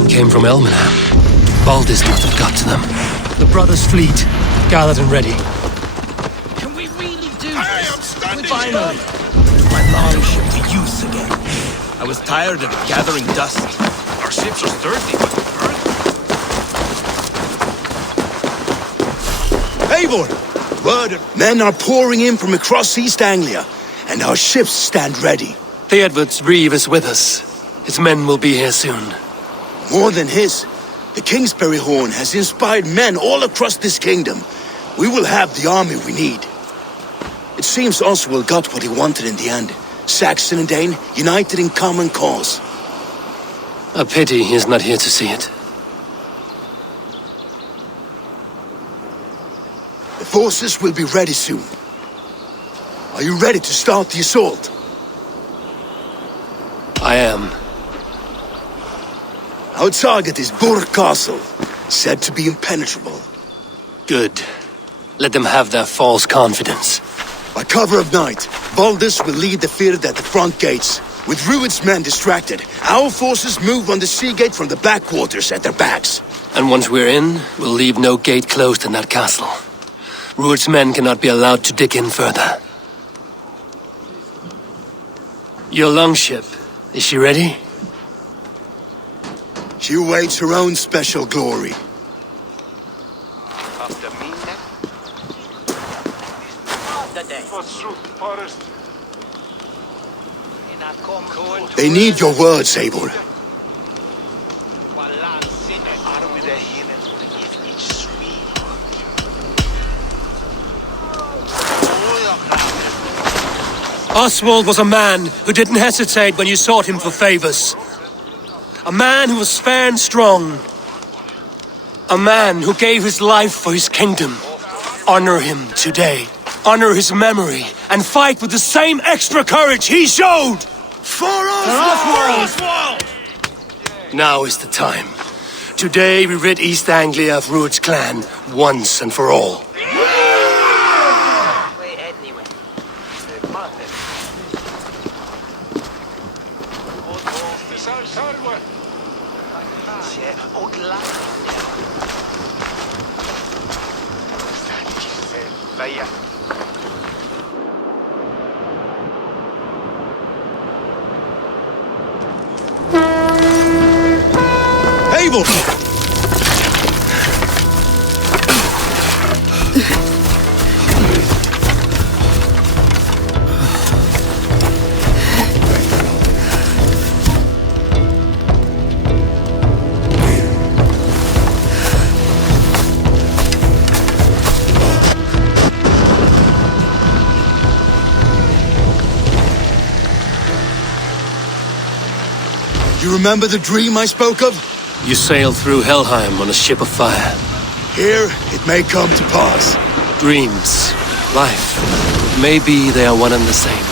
dawn came from Elmenham. Baldis must have got to them. The brothers' fleet, gathered and ready. Can we really do Hey, this? I'm standing Finally! still. My longship to use again. I was tired of gathering dust. Our ships are sturdy, but Eivor! Word, men are pouring in from across East Anglia, and our ships stand ready. Theodward's reeve is with us. His men will be here soon. More than his, the Kingsbury Horn has inspired men all across this kingdom. We will have the army we need. It seems Oswald got what he wanted in the end. Saxon and Dane united in common cause. A pity he is not here to see it. The forces will be ready soon. Are you ready to start the assault? I am. Our target is Burg Castle, said to be impenetrable. Good. Let them have their false confidence. By cover of night, Baldus will lead the field at the front gates. With Rued's men distracted, our forces move on the sea gate from the backwaters at their backs. And once we're in, we'll leave no gate closed in that castle. Rued's men cannot be allowed to dig in further. Your longship, is she ready? She awaits her own special glory. They need your words, Eivor. Oswald was a man who didn't hesitate when you sought him for favors. A man who was fair and strong. A man who gave his life for his kingdom. Honor him today. Honor his memory. And fight with the same extra courage he showed! For Oswald! Now is the time. Today we rid East Anglia of Rued's clan, once and for all. Eivor! You remember the dream I spoke of? You sailed through Helheim on a ship of fire. Here, it may come to pass. Dreams, life, maybe they are one and the same.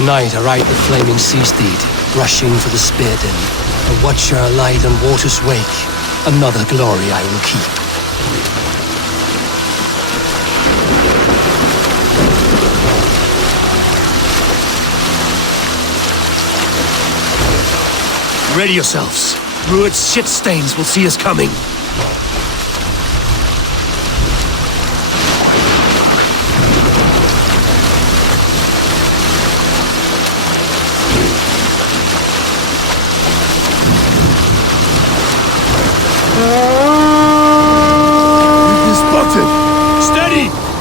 Tonight I ride the flaming sea steed, rushing for the spear den. A watcher alight on water's wake. Another glory I will keep. Ready yourselves. Rued's shit stains will see us coming.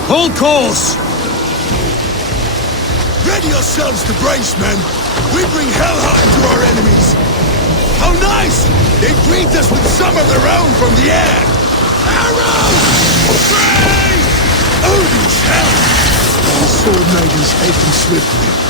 Hold course! Ready yourselves to brace, men! We bring Helheim to our enemies! How nice! They greet us with some of their own from the air! Arrows! Brace! Odin's help! The sword maidens hasten swiftly.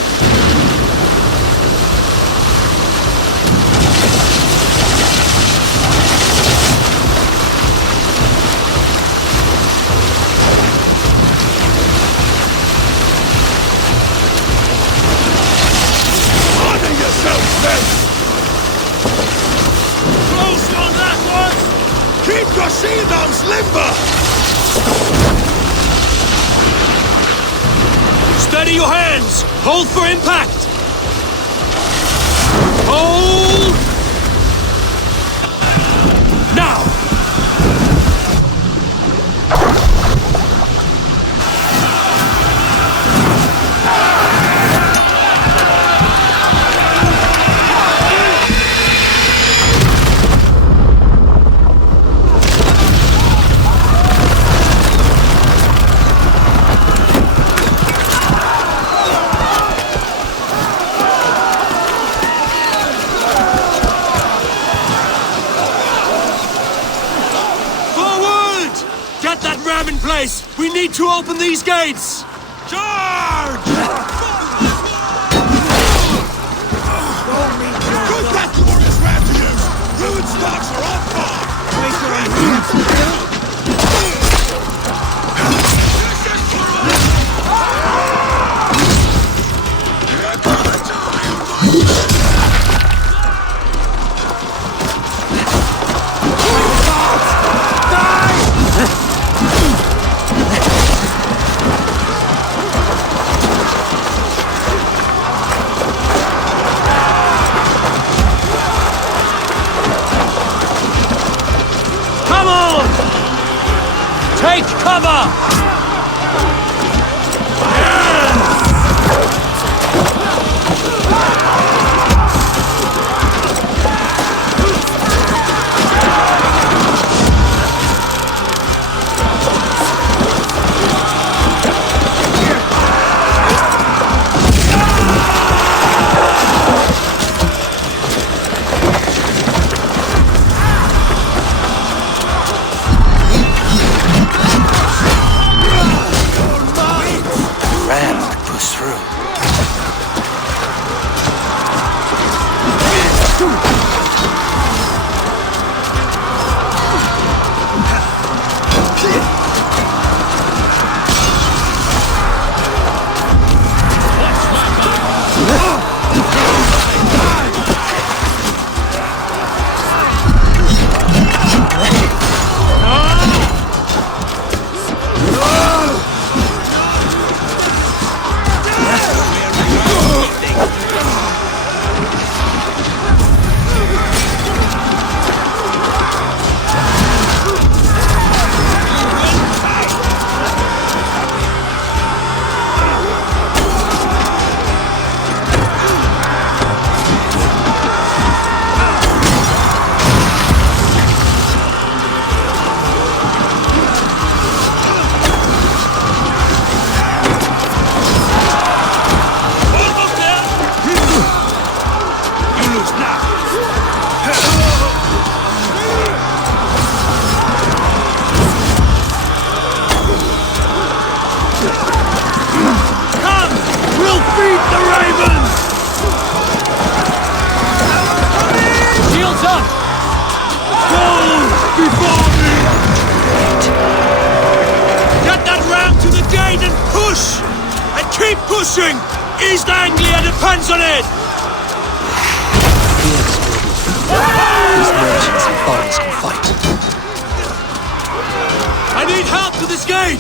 Freedom's limber! Steady your hands! Hold for impact! Hold! Now! In place! We need to open these gates! Charge! Put that glorious ram to use! Ruined stocks are on fire! Take cover! pushing! East Anglia depends on it! These merchants and foreigners can fight. I need help to this gate!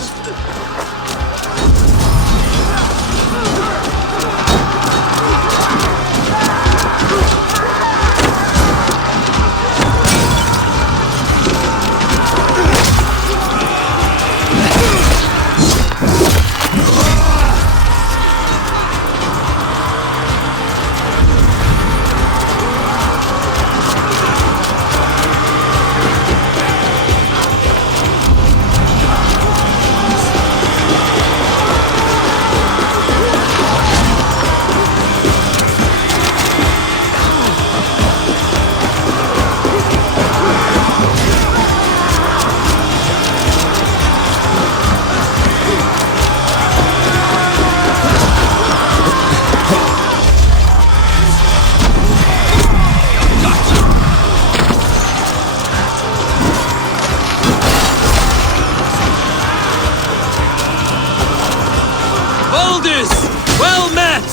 Well met!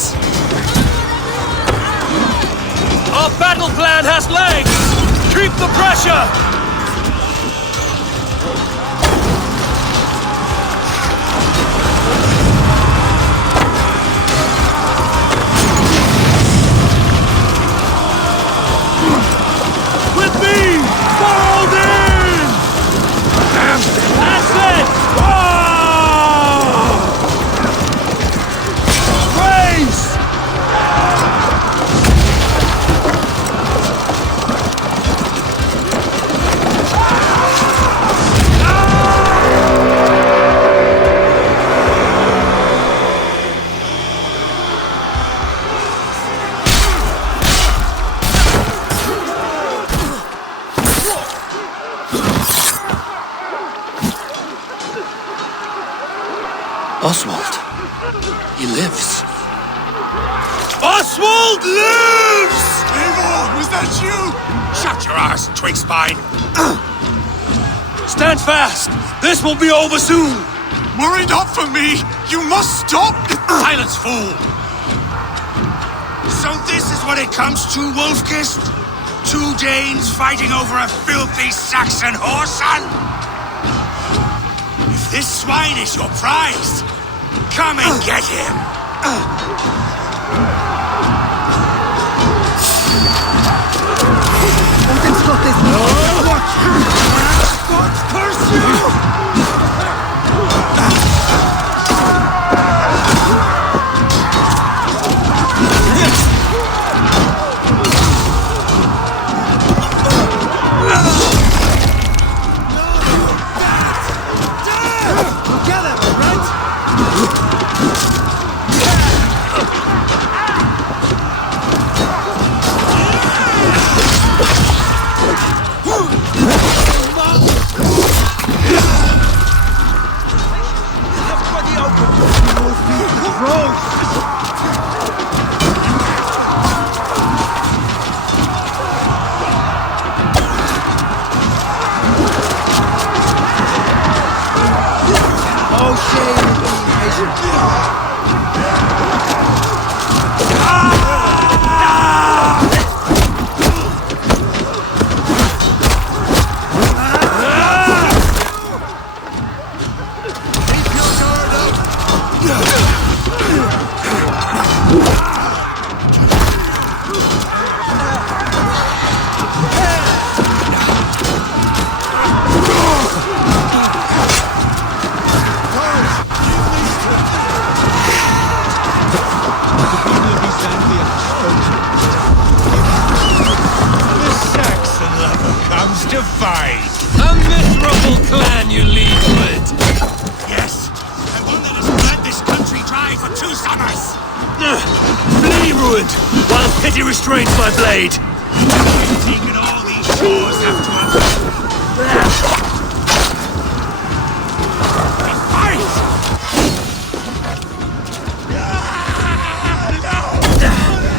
Our battle plan has legs! Keep the pressure! Oswald. He lives. Oswald lives! Eivor, was that you? Shut your arse, twig spine. Stand fast! This will be over soon! Worry not for me! You must stop! Silence, fool! So this is what it comes to, Wolfkist? 2 Danes fighting over a filthy Saxon whoreson? If this swine is your prize, come and get him! Curse you! To fight! A miserable clan you lead with! Yes, and one that has bled this country dry for 2 summers! Flee, ruined, while pity restrains my blade! Taken all these shores have to fight!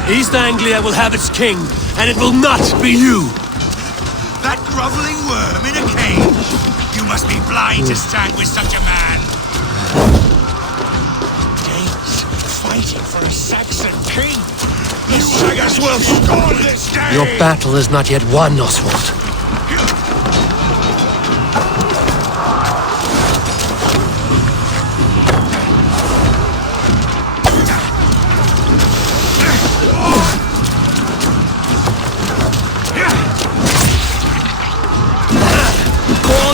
East Anglia will have its king, and it will not be you! That groveling worm in a cage? You must be blind to stand with such a man! Danes fighting for a Saxon king! The Sagas will scorn this day! Your battle is not yet won, Oswald.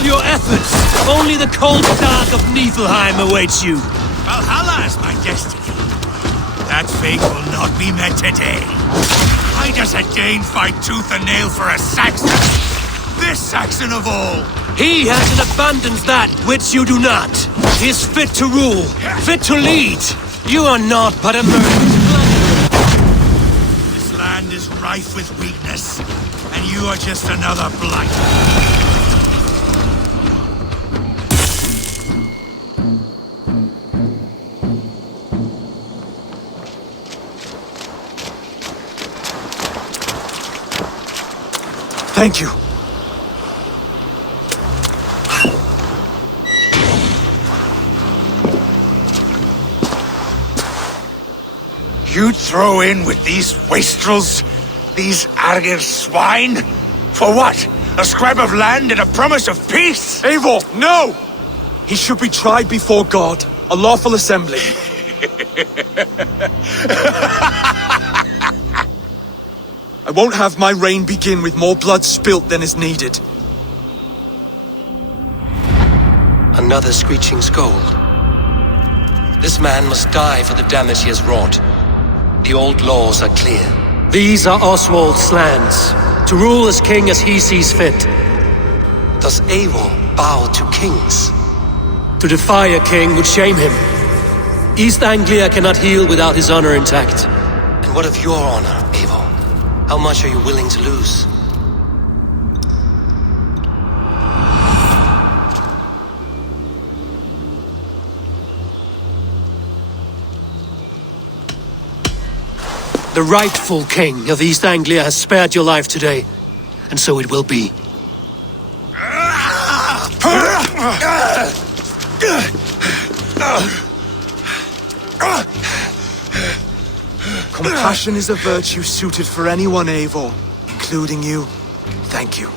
Your efforts! Only the cold dark of Niflheim awaits you! Valhalla is my destiny. That fate will not be met today. Why does a Dane fight tooth and nail for a Saxon? This Saxon of all! He has an abundance that which you do not. He is fit to rule, fit to lead. You are not but a merchant. This land is rife with weakness, and you are just another blight. Thank you. You'd throw in with these wastrels? These Argir swine? For what? A scrap of land and a promise of peace? Eivor, no! He should be tried before God, a lawful assembly. I won't have my reign begin with more blood spilt than is needed. Another screeching scold. This man must die for the damage he has wrought. The old laws are clear. These are Oswald's lands, to rule as king as he sees fit. Does Eivor bow to kings? To defy a king would shame him. East Anglia cannot heal without his honor intact. And what of your honor, Eivor? How much are you willing to lose? The rightful king of East Anglia has spared your life today, and so it will be. Compassion is a virtue suited for anyone, Eivor, including you. Thank you.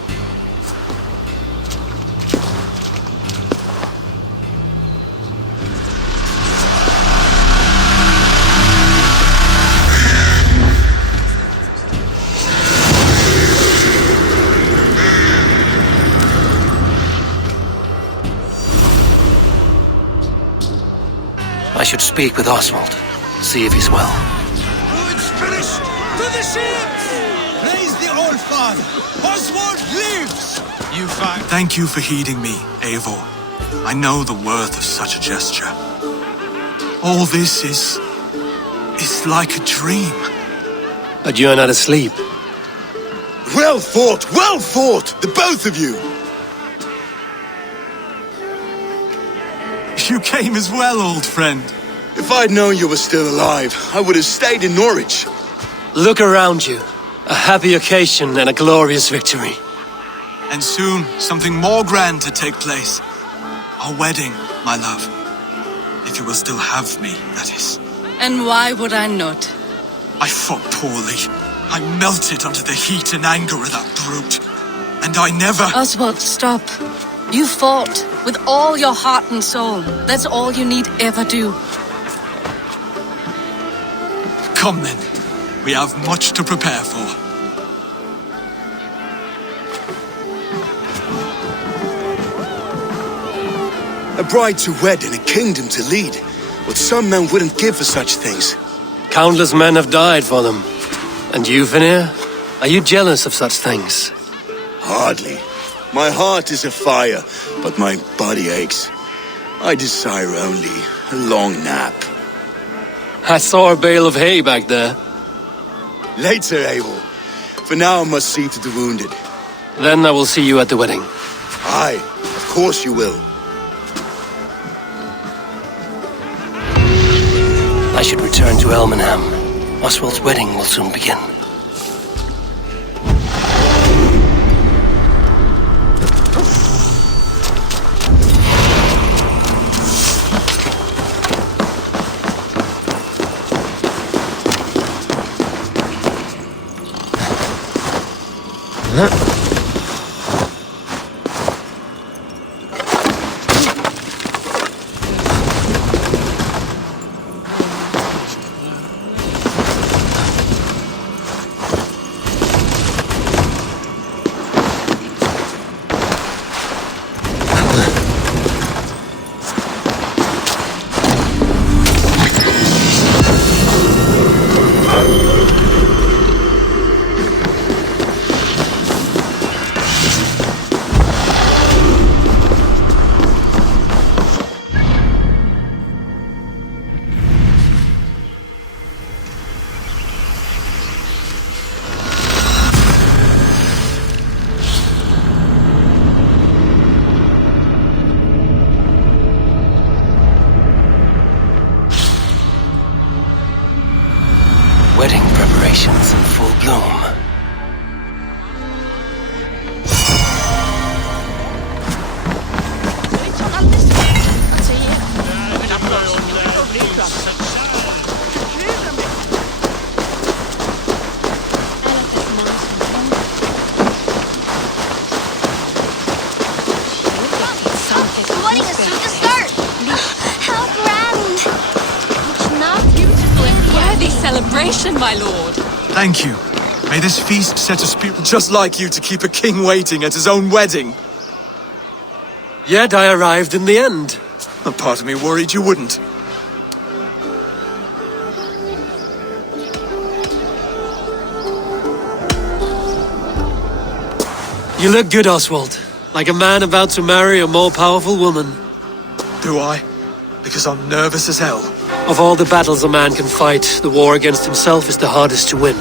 I should speak with Oswald, see if he's well. It's finished! To the ships! Praise the Old Father! Oswald lives! You find... Thank you for heeding me, Eivor. I know the worth of such a gesture. All this is like a dream. But you're not asleep. Well fought! Well fought! The both of you! You came as well, old friend. If I'd known you were still alive, I would have stayed in Norwich. Look around you. A happy occasion and a glorious victory. And soon, something more grand to take place. Our wedding, my love. If you will still have me, that is. And why would I not? I fought poorly. I melted under the heat and anger of that brute. And I never... Oswald, stop. You fought with all your heart and soul. That's all you need ever do. Come then. We have much to prepare for. A bride to wed and a kingdom to lead. What some men wouldn't give for such things. Countless men have died for them. And you, Vanir? Are you jealous of such things? Hardly. My heart is afire, but my body aches. I desire only a long nap. I saw a bale of hay back there. Later, Eivor. For now I must see to the wounded. Then I will see you at the wedding. Aye, of course you will. I should return to Elmenham. Oswald's wedding will soon begin. Wedding preparations in full bloom. The wedding is soon to start! How grand! It's not beautiful and worthy celebration, my lord. Thank you. May this feast set a spirit just like you to keep a king waiting at his own wedding. Yet I arrived in the end. A part of me worried you wouldn't. You look good, Oswald. Like a man about to marry a more powerful woman. Do I? Because I'm nervous as hell. Of all the battles a man can fight, the war against himself is the hardest to win.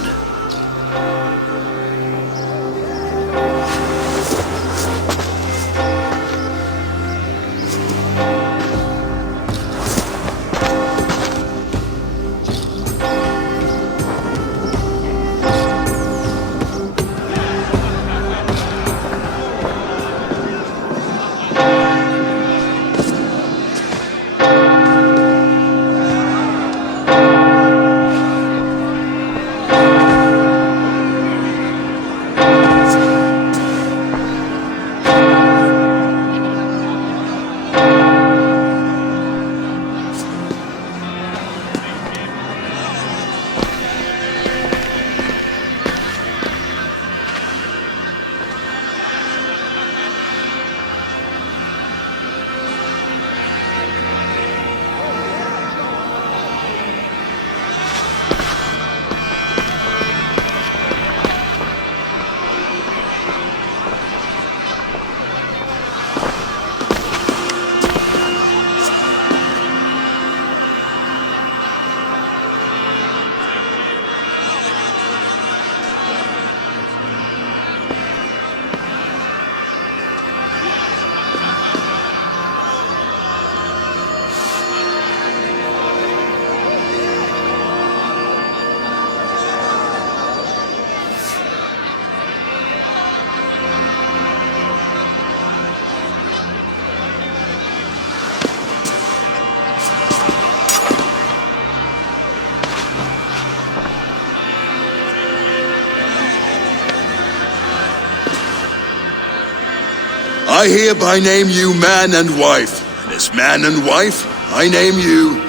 I hereby name you man and wife. And as man and wife, I name you...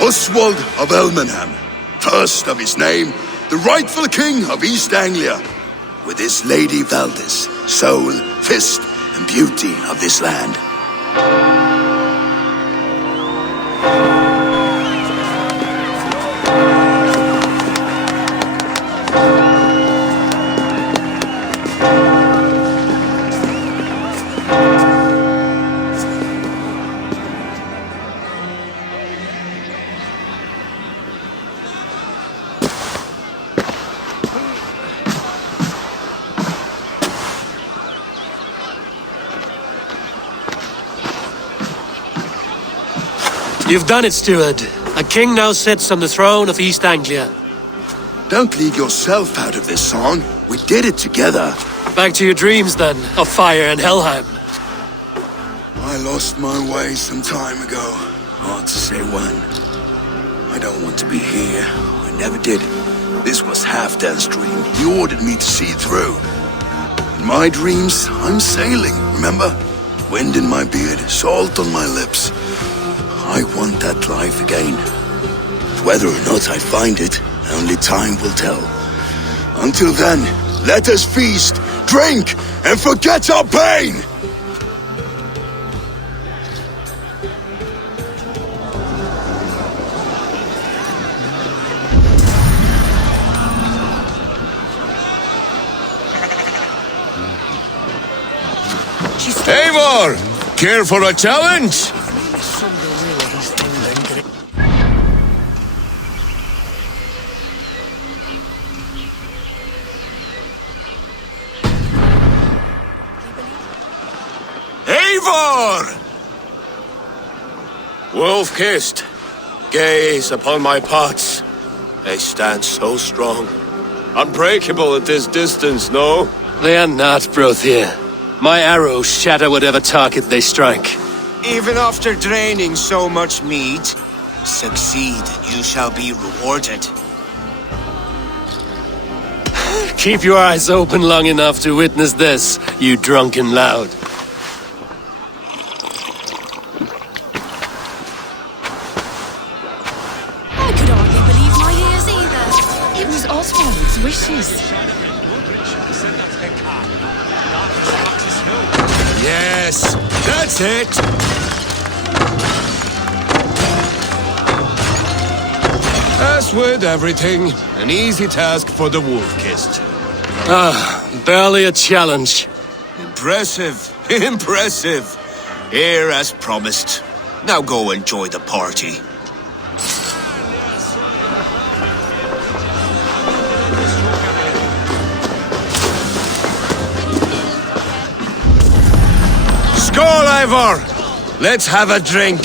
Oswald of Elmenham, first of his name, the rightful king of East Anglia, with his lady Valdis, soul, fist, and beauty of this land. You've done it, steward. A king now sits on the throne of East Anglia. Don't leave yourself out of this song. We did it together. Back to your dreams, then, of fire and Helheim. I lost my way some time ago. Hard to say when. I don't want to be here. I never did. This was Halfdan's dream. He ordered me to see it through. In my dreams, I'm sailing, remember? Wind in my beard, salt on my lips. I want that life again. Whether or not I find it, only time will tell. Until then, let us feast, drink, and forget our pain! Eivor! Care for a challenge? Eivor! Wolf-kissed, gaze upon my pots. They stand so strong. Unbreakable at this distance, no? They are not, Brothier. My arrows shatter whatever target they strike. Even after draining so much meat, succeed and you shall be rewarded. Keep your eyes open long enough to witness this, you drunken loud. I could hardly believe my ears either. It was Oswald's wishes. Yes, that's it! As with everything, an easy task for the wolf-kissed. Barely a challenge. Impressive, impressive. Here as promised. Now go enjoy the party. Skål, Eivor! Let's have a drink.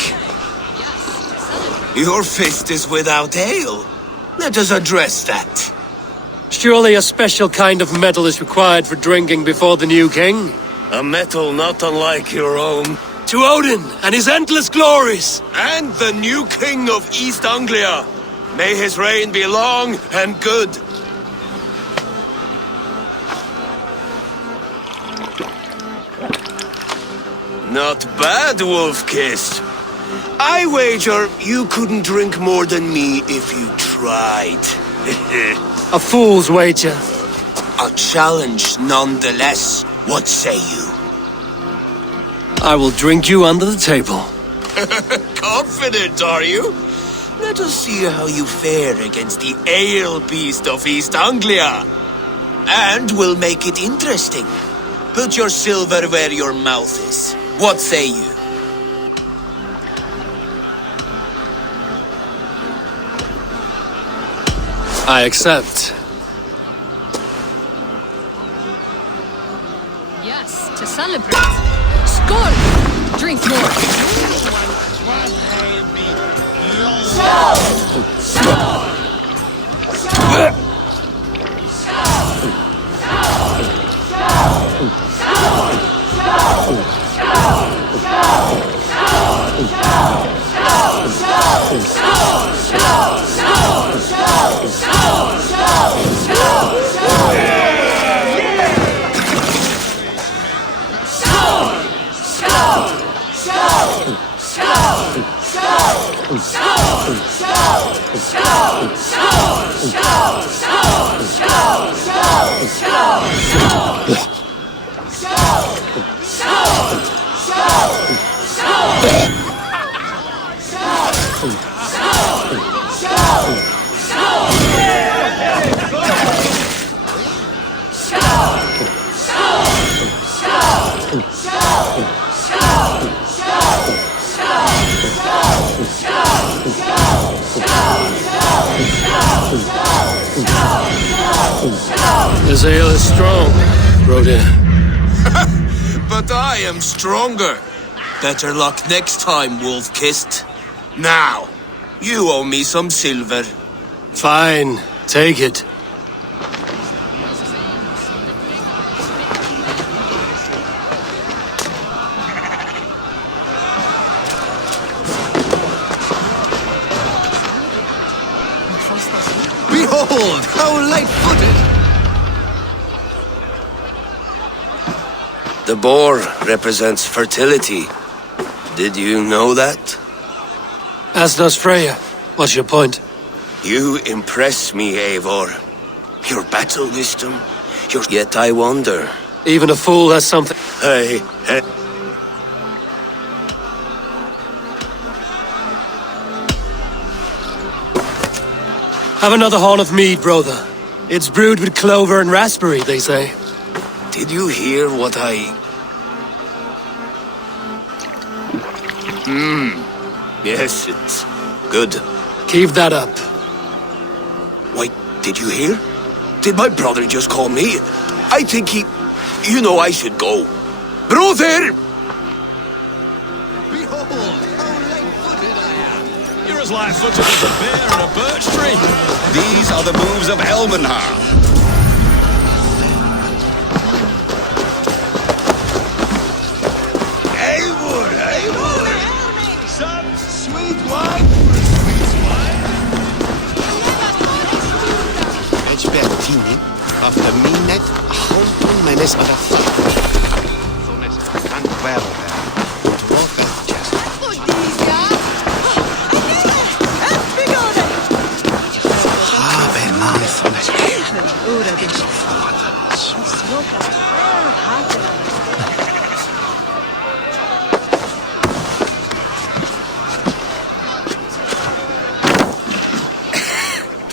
Your fist is without ale. Let us address that. Surely a special kind of metal is required for drinking before the new king? A metal not unlike your own. To Odin and his endless glories! And the new king of East Anglia. May his reign be long and good. Not bad, Wolf-kissed. I wager you couldn't drink more than me if you tried. A fool's wager. A challenge nonetheless. What say you? I will drink you under the table. Confident, are you? Let us see how you fare against the ale beast of East Anglia. And we'll make it interesting. Put your silver where your mouth is. What say you? I accept. Yes, to celebrate. Skål! Drink more. This ale is strong, Broder. But I am stronger. Better luck next time, wolf-kissed. Now, you owe me some silver. Fine, take it. Behold, how light-footed! The boar represents fertility. Did you know that? As does Freya. What's your point? You impress me, Eivor. Your battle wisdom, Yet I wonder. Even a fool has something. Hey. Have another horn of mead, brother. It's brewed with clover and raspberry, they say. Did you hear what I... Yes, it's good. Keep that up. Wait, did you hear? Did my brother just call me? I think he... You know I should go. Brother! Behold, how light-footed I am! You're as light-footed as a bear in a birch tree. These are the moves of Elmenhar. Eivor! Some sweet wine for sweet wine. Bertini, after minnet, hontum menes ad Sones tranquil und water just. Habe man von es.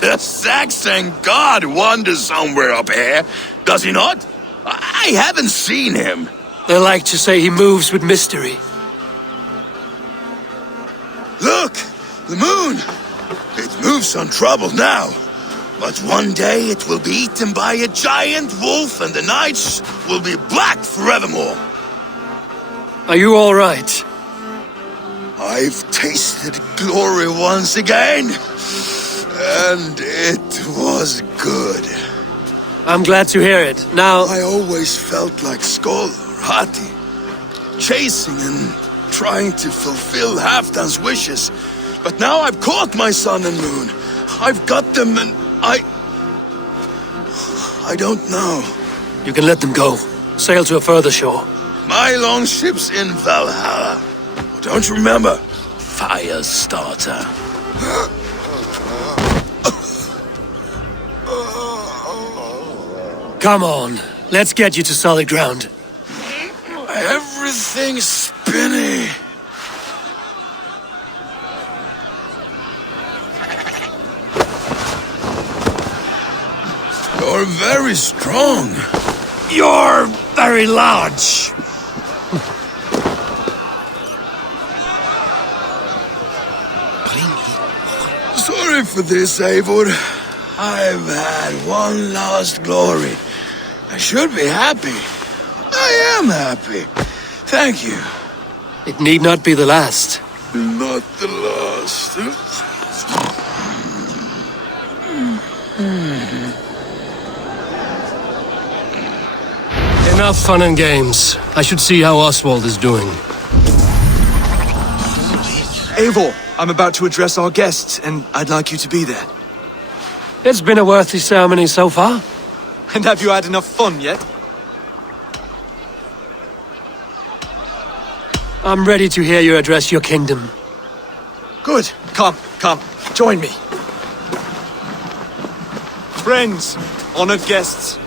The Saxon god wanders somewhere up here, does he not? I haven't seen him. They like to say he moves with mystery. Look! The moon! It moves untroubled now. But one day it will be eaten by a giant wolf and the nights will be black forevermore. Are you all right? I've tasted glory once again. And it was good. I'm glad to hear it. Now, I always felt like Skoll or Hati, chasing and trying to fulfill Halfdan's wishes. But now I've caught my sun and moon. I've got them and I don't know. you can let them go. Sail to a further shore. My longship's in Valhalla. Don't you remember? Fire starter. Come on, let's get you to solid ground. Everything's spinny. You're very strong. You're very large. Sorry for this, Eivor. I've had one last glory. I should be happy. I am happy. Thank you. It need not be the last. Not the last. Enough fun and games. I should see how Oswald is doing. Eivor, I'm about to address our guests, and I'd like you to be there. It's been a worthy ceremony so far. And have you had enough fun yet? I'm ready to hear you address your kingdom. Good. Come, join me. Friends, honored guests,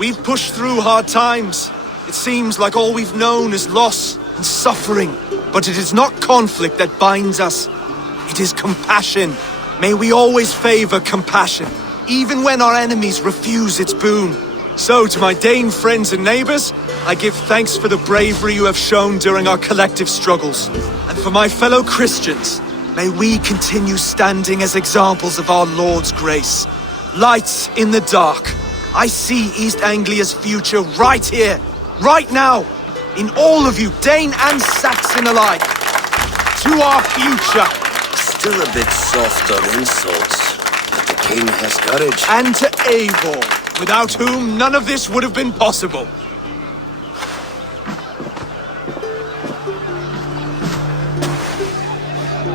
We've pushed through hard times. It seems like all we've known is loss and suffering. But it is not conflict that binds us. It is compassion. May we always favor compassion, even when our enemies refuse its boon. So, to my Dane friends and neighbors, I give thanks for the bravery you have shown during our collective struggles. And for my fellow Christians, may we continue standing as examples of our Lord's grace. Lights in the dark. I see East Anglia's future right here, right now, in all of you, Dane and Saxon alike. To our future. Still a bit soft on insults, but the king has courage. And to Eivor, without whom none of this would have been possible.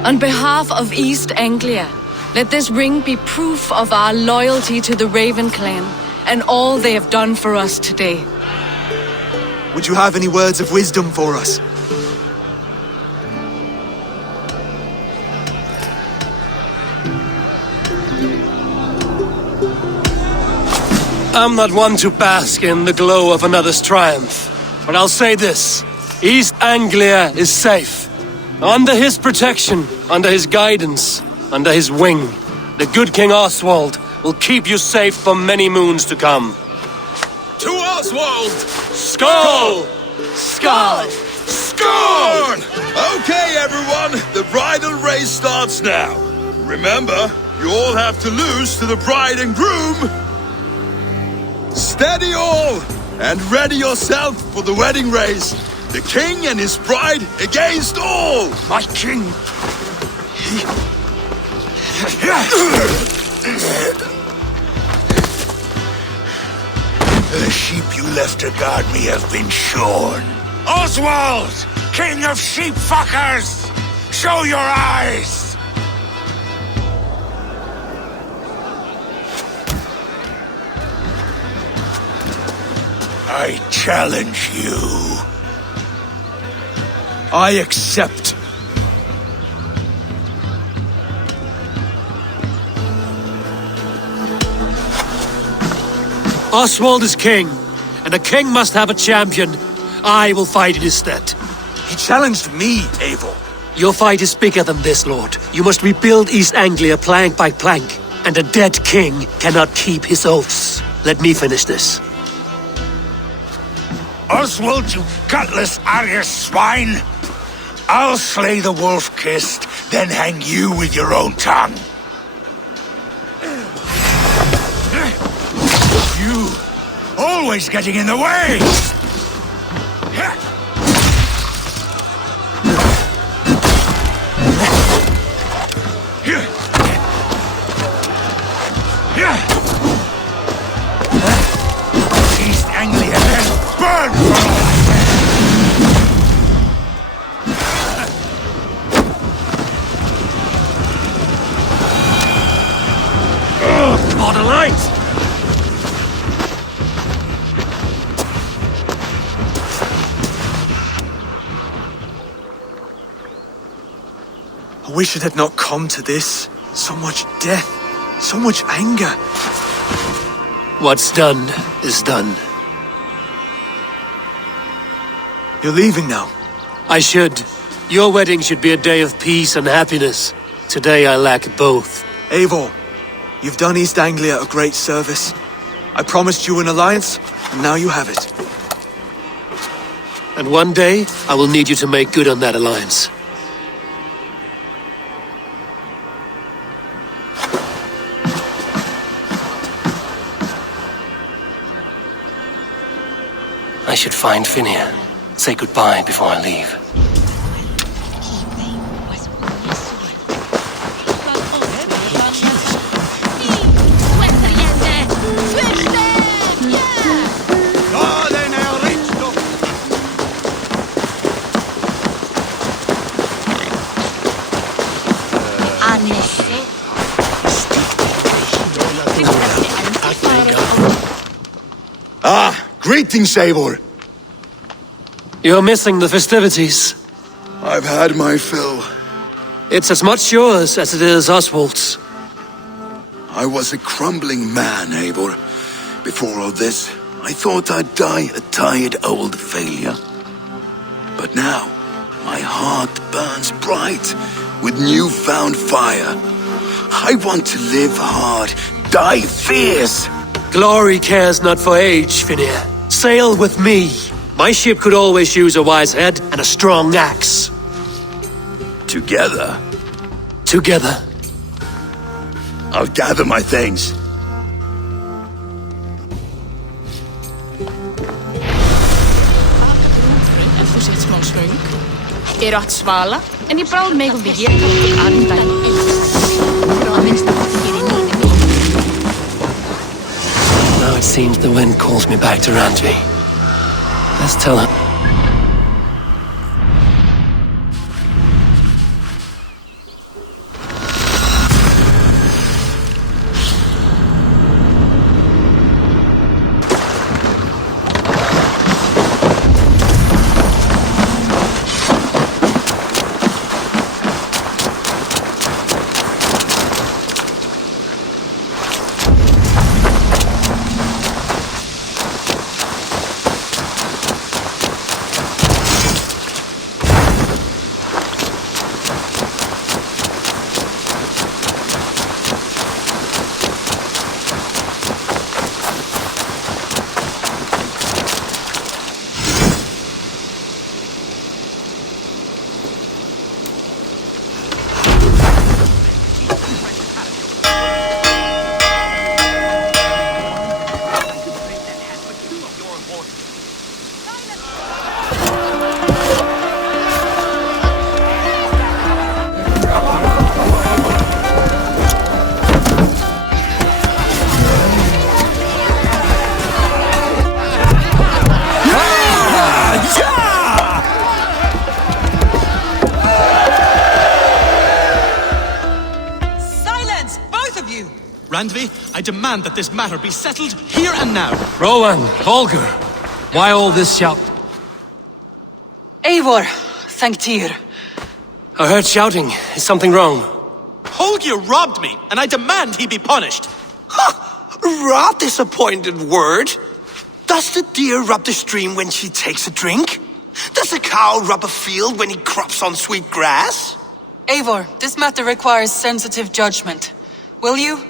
On behalf of East Anglia, let this ring be proof of our loyalty to the Raven clan and all they have done for us today. Would you have any words of wisdom for us? I'm not one to bask in the glow of another's triumph, but I'll say this. East Anglia is safe. Under his protection, under his guidance, under his wing, the good King Oswald will keep you safe for many moons to come. To Oswald! Skull! Skull! Scorn! Okay, everyone, the bridal race starts now. Remember, you all have to lose to the bride and groom. Steady all, and ready yourself for the wedding race. The king and his bride against all! My king! The sheep you left to guard me have been shorn. Oswald! King of sheep fuckers! Show your eyes! I challenge you. I accept. Oswald is king, and a king must have a champion. I will fight in his stead. He challenged me, Eivor. Your fight is bigger than this, Lord. You must rebuild East Anglia plank by plank, and a dead king cannot keep his oaths. Let me finish this. Oswald, you gutless Arya swine! I'll slay the wolf-kissed, then hang you with your own tongue. You, always getting in the way! East Anglia has burned for all I Ugh, all the lights! I wish it had not come to this. So much death, so much anger. What's done is done. You're leaving now. I should. Your wedding should be a day of peace and happiness. Today I lack both. Eivor, you've done East Anglia a great service. I promised you an alliance, and now you have it. And one day, I will need you to make good on that alliance. I should find Finia. Say goodbye before I leave. Ah, greetings, Eivor. You're missing the festivities. I've had my fill. It's as much yours as it is Oswald's. I was a crumbling man, Eivor. Before all this, I thought I'd die a tired old failure. But now, my heart burns bright with newfound fire. I want to live hard, die fierce. Glory cares not for age, Finir. Sail with me. My ship could always use a wise head and a strong axe. Together, Together. I'll gather my things. At svala, en je brouwt mij weer hier tot aan dan. Now it seems the wind calls me back to Randvi. Let's tell her. Randvi, I demand that this matter be settled here and now. Rowan, Holger, why all this shout? Eivor, thank Tyr. I heard shouting. Is something wrong? Holger robbed me, and I demand he be punished. Rot disappointed word. Does the deer rub the stream when she takes a drink? Does a cow rub a field when he crops on sweet grass? Eivor, this matter requires sensitive judgment. Will you?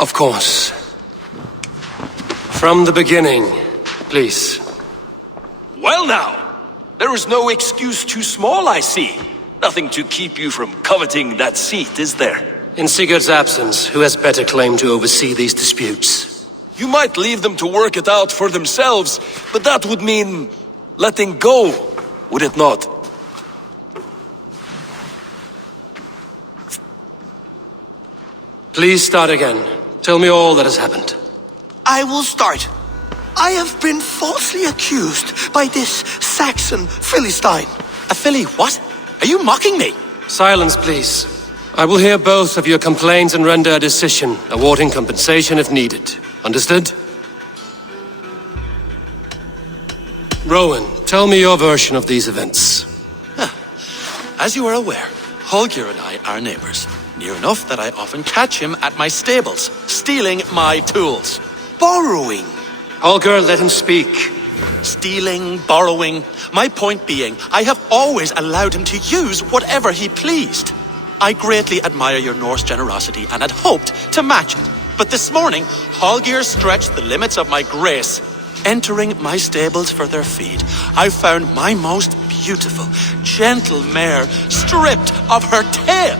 Of course. From the beginning, please. Well now, there is no excuse too small, I see. Nothing to keep you from coveting that seat, is there? In Sigurd's absence, who has better claim to oversee these disputes? You might leave them to work it out for themselves, but that would mean letting go, would it not? Please start again. Tell me all that has happened. I will start. I have been falsely accused by this Saxon Philistine. A Philly what? Are you mocking me? Silence, please. I will hear both of your complaints and render a decision, awarding compensation if needed. Understood? Rowan, tell me your version of these events. As you are aware, Holger and I are neighbors. Near enough that I often catch him at my stables, stealing my tools. Borrowing. Holger, let him speak. Stealing, borrowing. My point being, I have always allowed him to use whatever he pleased. I greatly admire your Norse generosity and had hoped to match it. But this morning, Holger stretched the limits of my grace. Entering my stables for their feed, I found my most beautiful, gentle mare stripped of her tail.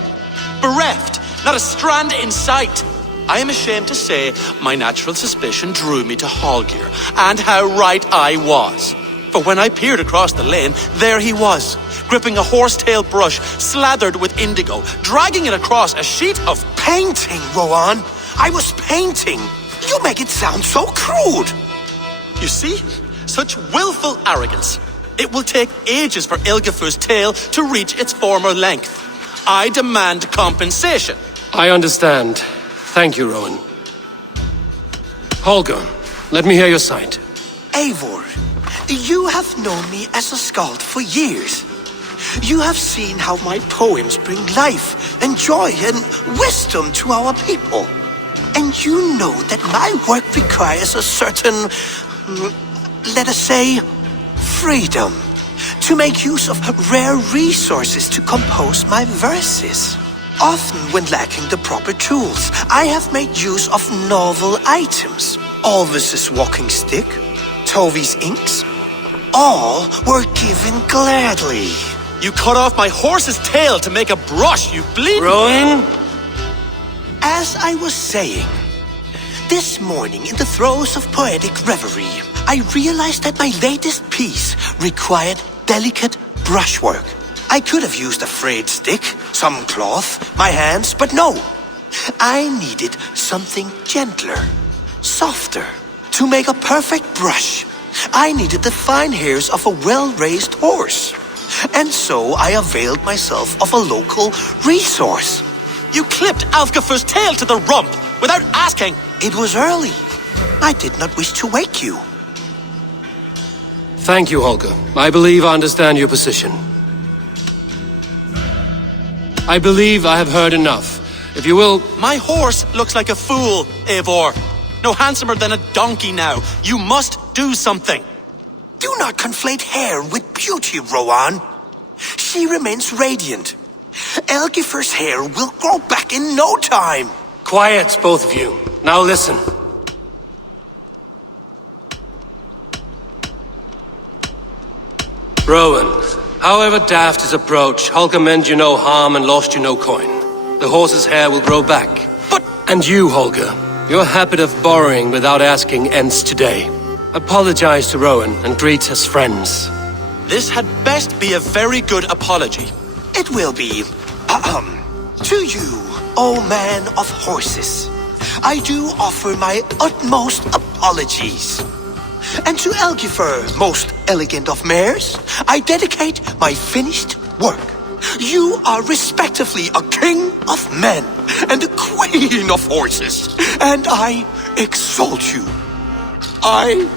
Bereft, not a strand in sight. I am ashamed to say my natural suspicion drew me to Holger, and how right I was. For when I peered across the lane, there he was, gripping a horsetail brush slathered with indigo, dragging it across a sheet of painting, Rowan. I was painting. You make it sound so crude. You see? Such willful arrogance. It will take ages for Ilgifu's tail to reach its former length. I demand compensation. I understand. Thank you, Rowan. Holger, let me hear your side. Eivor, you have known me as a skald for years. You have seen how my poems bring life and joy and wisdom to our people. And you know that my work requires a certain, let us say, freedom to make use of rare resources to compose my verses. Often when lacking the proper tools, I have made use of novel items. Alvis's walking stick, Tovy's inks, all were given gladly. You cut off my horse's tail to make a brush, you bleed. Rowan? As I was saying, this morning in the throes of poetic reverie, I realized that my latest piece required delicate brushwork. I could have used a frayed stick, some cloth, my hands, but no. I needed something gentler, softer. To make a perfect brush, I needed the fine hairs of a well-raised horse. And so I availed myself of a local resource. You clipped Alfgafu's tail to the rump without asking. It was early. I did not wish to wake you. Thank you, Holger. I believe I understand your position. I believe I have heard enough. If you will... My horse looks like a fool, Eivor. No handsomer than a donkey now. You must do something. Do not conflate hair with beauty, Rowan. She remains radiant. Elgifer's hair will grow back in no time. Quiet, both of you. Now listen. Rowan, however daft his approach, Holger meant you no harm and lost you no coin. The horse's hair will grow back. But... And you, Holger, your habit of borrowing without asking ends today. Apologize to Rowan and greet his friends. This had best be a very good apology. It will be. To you, O man of horses, I do offer my utmost apologies. And to Elgifer, most elegant of mares, I dedicate my finished work. You are respectively a king of men and a queen of horses, and I exalt you. I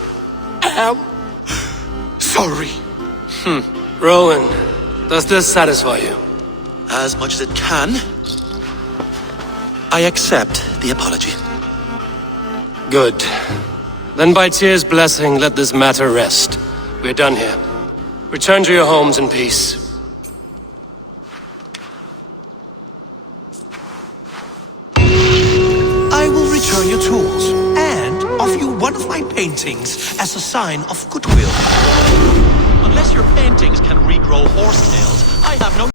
am sorry. Rowan, does this satisfy you? As much as it can. I accept the apology. Good. Then by Tyr's blessing, let this matter rest. We're done here. Return to your homes in peace. I will return your tools and offer you one of my paintings as a sign of goodwill. Unless you're